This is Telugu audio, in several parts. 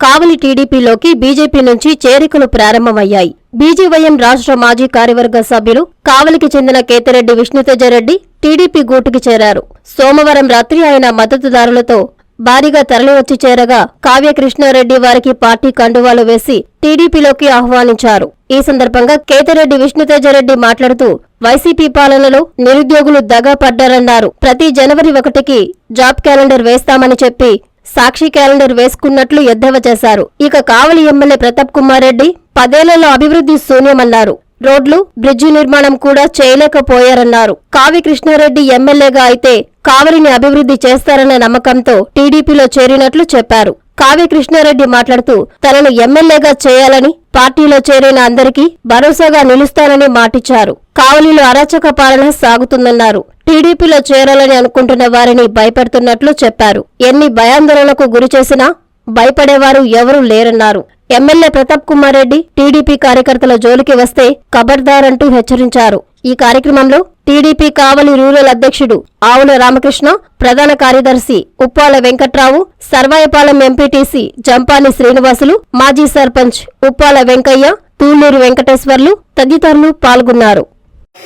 కావలి టీడీపీలోకి బీజేపీ నుంచి చేరికలు ప్రారంభమయ్యాయి. బీజేవైఎం రాష్ట్ర మాజీ కార్యవర్గ సభ్యులు కావలికి చెందిన కేతిరెడ్డి విష్ణుతేజరెడ్డి టీడీపీ గూటుకి చేరారు. సోమవారం రాత్రి ఆయన మద్దతుదారులతో భారీగా తరలివచ్చి చేరగా కావ్యకృష్ణారెడ్డి వారికి పార్టీ కండువాలు వేసి టీడీపీలోకి ఆహ్వానించారు. ఈ సందర్భంగా కేతిరెడ్డి విష్ణుతేజరెడ్డి మాట్లాడుతూ వైసీపీ పాలనలో నిరుద్యోగులు దగా పడ్డారన్నారు. ప్రతి జనవరి ఒకటికి జాబ్ క్యాలెండర్ వేస్తామని చెప్పి సాక్షి క్యాలెండర్ వేసుకున్నట్లు ఎద్దేవా చేశారు. ఇక కావలి ఎమ్మెల్యే ప్రతాప్ కుమార్ రెడ్డి పదేళ్ళలో అభివృద్ధి శూన్యమన్నారు. రోడ్లు బ్రిడ్జి నిర్మాణం కూడా చేయలేకపోయారన్నారు. కావి కృష్ణారెడ్డి ఎమ్మెల్యేగా అయితే కావలిని అభివృద్ధి చేస్తారన్న నమ్మకంతో టీడీపీలో చేరినట్లు చెప్పారు. కావ్య కృష్ణారెడ్డి మాట్లాడుతూ తనను ఎమ్మెల్యేగా చేయాలని పార్టీలో చేరిన అందరికీ భరోసాగా నిలుస్తానని మాటిచ్చారు. కావలిలో అరాచక పాలన సాగుతుందన్నారు. టీడీపీలో చేరాలని అనుకుంటున్న వారిని భయపెడుతున్నట్లు చెప్పారు. ఎన్ని భయాందోళనకు గురి చేసినా భయపడేవారు ఎవరూ లేరన్నారు. ఎమ్మెల్యే ప్రతాప్ కుమార్ రెడ్డి టీడీపీ కార్యకర్తల జోలికి వస్తే కబర్దారంటూ హెచ్చరించారు. ఈ కార్యక్రమంలో టీడీపీ కావలి రూరల్ అధ్యక్షుడు ఆవుల రామకృష్ణ ప్రధాన కార్యదర్శి ఉప్పాల వెంకట్రావు సర్వాయపాలెం ఎంపీటీసీ జంపాని శ్రీనివాసులు మాజీ సర్పంచ్ ఉప్పాల వెంకయ్య తూళ్ళూరు వెంకటేశ్వర్లు తదితరులు పాల్గొన్నారు.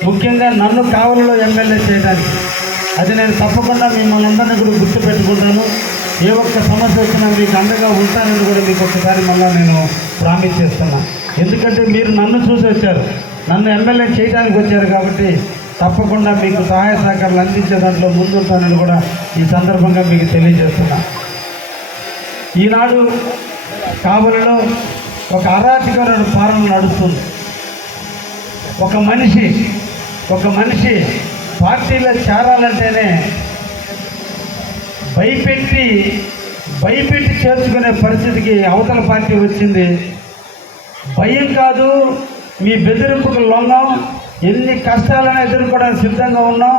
ముఖ్యంగా నన్ను కావలిలో ఎమ్మెల్యే చేయడానికి. అది నేను తప్పకుండా మిమ్మల్ని అందరినీ కూడా గుర్తుపెట్టుకుంటాను. ఏ ఒక్క సమస్య వచ్చినా మీకు అండగా ఉంటానని కూడా మీకు ఒకసారి మళ్ళీ నేను ప్రామిస్ చేస్తున్నా. ఎందుకంటే మీరు నన్ను చూసి వచ్చారు. నన్ను ఎమ్మెల్యే చేయడానికి వచ్చారు కాబట్టి తప్పకుండా మీకు సహాయ సహకారాలు అందించే దాంట్లో ముందుంటానని కూడా ఈ సందర్భంగా మీకు తెలియజేస్తున్నా. ఈనాడు కావలిలో ఒక అరాచకమైన పాలన నడుస్తుంది. ఒక మనిషి ఒక మనిషి పార్టీలో చేరాలంటేనే భయపెట్టి భయపెట్టి చేర్చుకునే పరిస్థితికి అవతల పార్టీ వచ్చింది. భయం కాదు మీ బెదిరింపుకు లొంగం ఎన్ని కష్టాలను ఎదుర్కోవడానికి సిద్ధంగా ఉన్నాం.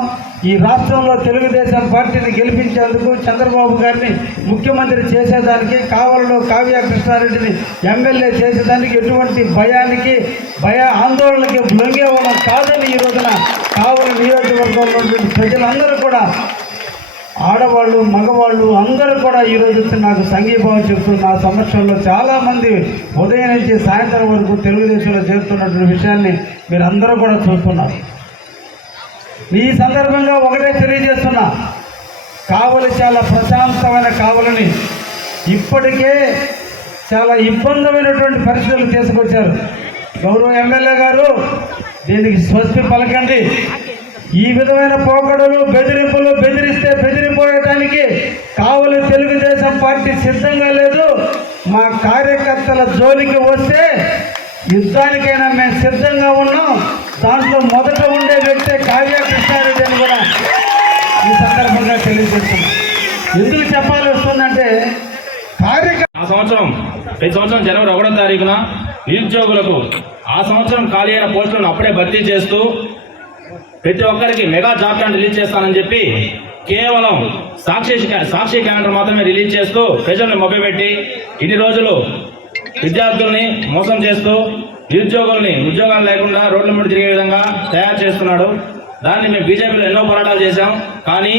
ఈ రాష్ట్రంలో తెలుగుదేశం పార్టీని గెలిపించేందుకు చంద్రబాబు గారిని ముఖ్యమంత్రి చేసేదానికి కావలలో కావ్య కృష్ణారెడ్డిని ఎమ్మెల్యే చేసేదానికి ఎటువంటి భయానికి భయ ఆందోళనకి లొంగే కాదని ఈ రోజున కావలి నియోజకవర్గంలో ప్రజలందరూ కూడా ఆడవాళ్ళు మగవాళ్ళు అందరూ కూడా ఈరోజు వచ్చి నాకు సంఘీభావం చెప్తూ నా సమక్షంలో చాలామంది ఉదయం నుంచి సాయంత్రం వరకు తెలుగుదేశంలో చేరుతున్నటువంటి విషయాన్ని మీరు అందరూ కూడా చూస్తున్నారు. ఈ సందర్భంగా ఒకటే తెలియజేస్తున్నా. కావలి చాలా ప్రశాంతమైన కావలని ఇప్పటికే చాలా ఇబ్బందమైనటువంటి పరిస్థితులు తీసుకొచ్చారు. గౌరవ ఎమ్మెల్యే గారు దీనికి స్వస్తి పలకండి. ఈ విధమైన పోకడలు బెదిరింపులు బెదిరిస్తే బెదిరిపోయటానికి కావలి తెలుగుదేశం పార్టీ సిద్ధంగా లేదు. మా కార్యకర్తల జోలికి వస్తే యుద్ధానికైనా మేము సిద్ధంగా ఉన్నాం. దాంట్లో మొదట ఉండే వ్యక్తే కావ్య కృష్ణారెడ్డి అని కూడా ఈ సందర్భంగా తెలియజేస్తున్నాం. ఎందుకు చెప్పాల్సి వస్తుందంటే కార్యకర్త ఆ సంవత్సరం ప్రతి సంవత్సరం జనవరి ఒకటో తారీఖున నిరుద్యోగులకు ఆ సంవత్సరం ఖాళీ అయిన పోస్టులను అప్పుడే భర్తీ చేస్తూ ప్రతి ఒక్కరికి మెగా జాబ్ క్యాలెండర్ రిలీజ్ చేస్తానని చెప్పి కేవలం సాక్షి సాక్షి క్యాలెండర్ మాత్రమే రిలీజ్ చేస్తూ ప్రజల్ని మొబ్బెట్టి ఇన్ని రోజులు విద్యార్థుల్ని మోసం చేస్తూ నిరుద్యోగుల్ని ఉద్యోగాలు లేకుండా రోడ్ల మీద తిరిగే విధంగా తయారు చేస్తున్నాడు. దాన్ని మేము బీజేపీలో ఎన్నో పోరాటాలు చేశాం. కానీ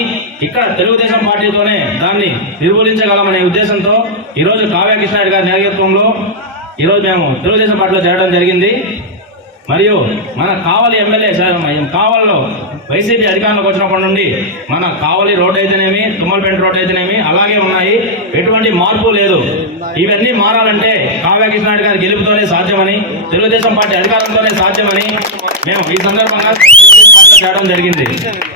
ఇక్కడ తెలుగుదేశం పార్టీతోనే దాన్ని నిర్మూలించగలమనే ఉద్దేశంతో ఈరోజు కావ్య కృష్ణారెడ్డి గారి నాయకత్వంలో ఈరోజు మేము తెలుగుదేశం పార్టీలో చేరడం జరిగింది. మరియు మన కావలి ఎమ్మెల్యే కావల్లో వైసీపీ అధికారంలోకి వచ్చినప్పటి నుండి మన కావలి రోడ్ అయితేనేమి తుమ్మలపేట రోడ్ అయితేనేమి అలాగే ఉన్నాయి. ఎటువంటి మార్పు లేదు. ఇవన్నీ మారాలంటే కావ్య కృష్ణారెడ్డి గారి గెలుపుతోనే సాధ్యమని తెలుగుదేశం పార్టీ అధికారంతోనే సాధ్యమని మేము ఈ సందర్భంగా చేయడం జరిగింది.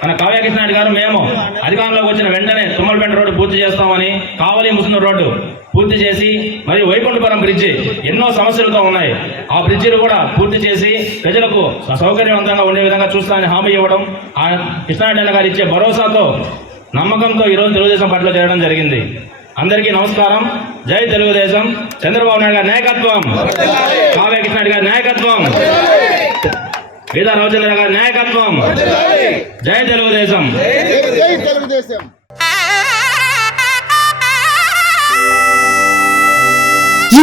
మన కావ్యకృష్ణ గారు మేము అధికారంలోకి వచ్చిన వెంటనే తుమ్మలపేట రోడ్డు పూర్తి చేస్తామని కావలి ముసునూరు రోడ్డు పూర్తి చేసి మరియు వైకుంఠపురం బ్రిడ్జి ఎన్నో సమస్యలతో ఉన్నాయి. ఆ బ్రిడ్జిలు కూడా పూర్తి చేసి ప్రజలకు సౌకర్యవంతంగా ఉండే విధంగా చూస్తానని హామీ ఇవ్వడం ఆ కృష్ణారెడ్డి గారు ఇచ్చే భరోసాతో నమ్మకంతో ఈరోజు తెలుగుదేశం పార్టీలో చేరడం జరిగింది. అందరికీ నమస్కారం. జై తెలుగుదేశం. చంద్రబాబు నాయుడు గారి నాయకత్వం. కావ్య కృష్ణారెడ్డి గారి నాయకత్వం. రామచంద్ర గారి నాయకత్వం. జై తెలుగుదేశం. జై తెలుగుదేశం.